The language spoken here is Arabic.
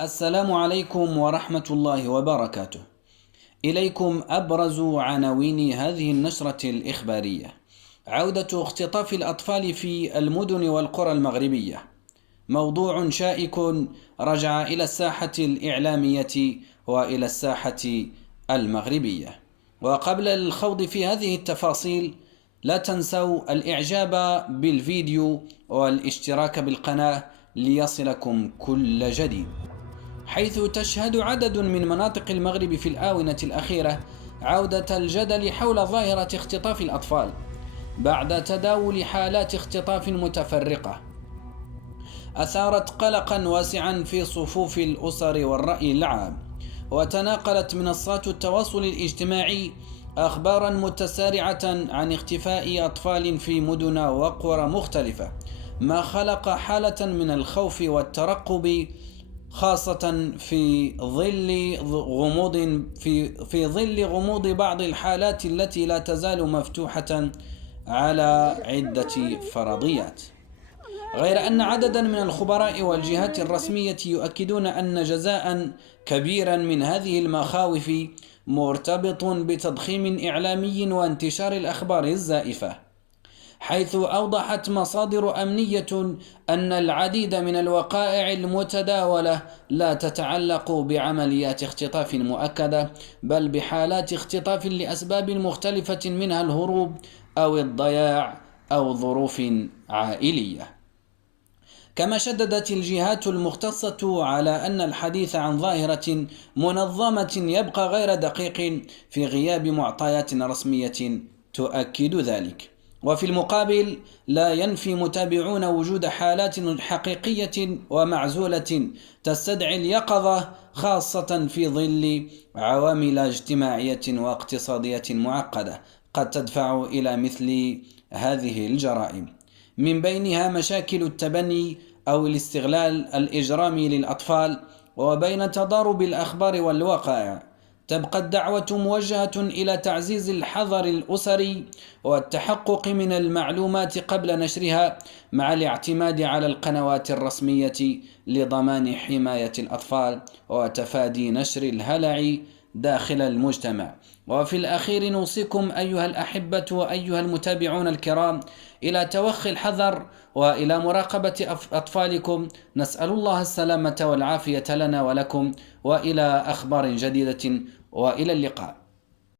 السلام عليكم ورحمة الله وبركاته. إليكم أبرز عناوين هذه النشرة الإخبارية: عودة اختطاف الأطفال في المدن والقرى المغربية، موضوع شائك رجع إلى الساحة الإعلامية وإلى الساحة المغربية. وقبل الخوض في هذه التفاصيل، لا تنسوا الإعجاب بالفيديو والاشتراك بالقناة ليصلكم كل جديد. حيث تشهد عدد من مناطق المغرب في الآونة الأخيرة عودة الجدل حول ظاهرة اختطاف الأطفال بعد تداول حالات اختطاف متفرقة أثارت قلقا واسعا في صفوف الأسر والرأي العام. وتناقلت منصات التواصل الاجتماعي أخبارا متسارعة عن اختفاء أطفال في مدن وقرى مختلفة، ما خلق حالة من الخوف والترقب، خاصة في ظل غموض بعض الحالات التي لا تزال مفتوحة على عدة فرضيات. غير أن عددا من الخبراء والجهات الرسمية يؤكدون أن جزاء كبيرا من هذه المخاوف مرتبط بتضخيم إعلامي وانتشار الأخبار الزائفة، حيث أوضحت مصادر أمنية أن العديد من الوقائع المتداولة لا تتعلق بعمليات اختطاف مؤكدة، بل بحالات اختطاف لأسباب مختلفة منها الهروب أو الضياع أو ظروف عائلية. كما شددت الجهات المختصة على أن الحديث عن ظاهرة منظمة يبقى غير دقيق في غياب معطيات رسمية تؤكد ذلك. وفي المقابل، لا ينفي متابعون وجود حالات حقيقية ومعزولة تستدعي اليقظة، خاصة في ظل عوامل اجتماعية واقتصادية معقدة قد تدفع إلى مثل هذه الجرائم، من بينها مشاكل التبني أو الاستغلال الإجرامي للأطفال. وبين تضارب الأخبار والوقائع، تبقى الدعوة موجهة إلى تعزيز الحذر الأسري والتحقق من المعلومات قبل نشرها، مع الاعتماد على القنوات الرسمية لضمان حماية الأطفال وتفادي نشر الهلع داخل المجتمع. وفي الأخير نوصيكم أيها الأحبة وأيها المتابعون الكرام إلى توخي الحذر وإلى مراقبة أطفالكم. نسأل الله السلامة والعافية لنا ولكم، وإلى أخبار جديدة، وإلى اللقاء.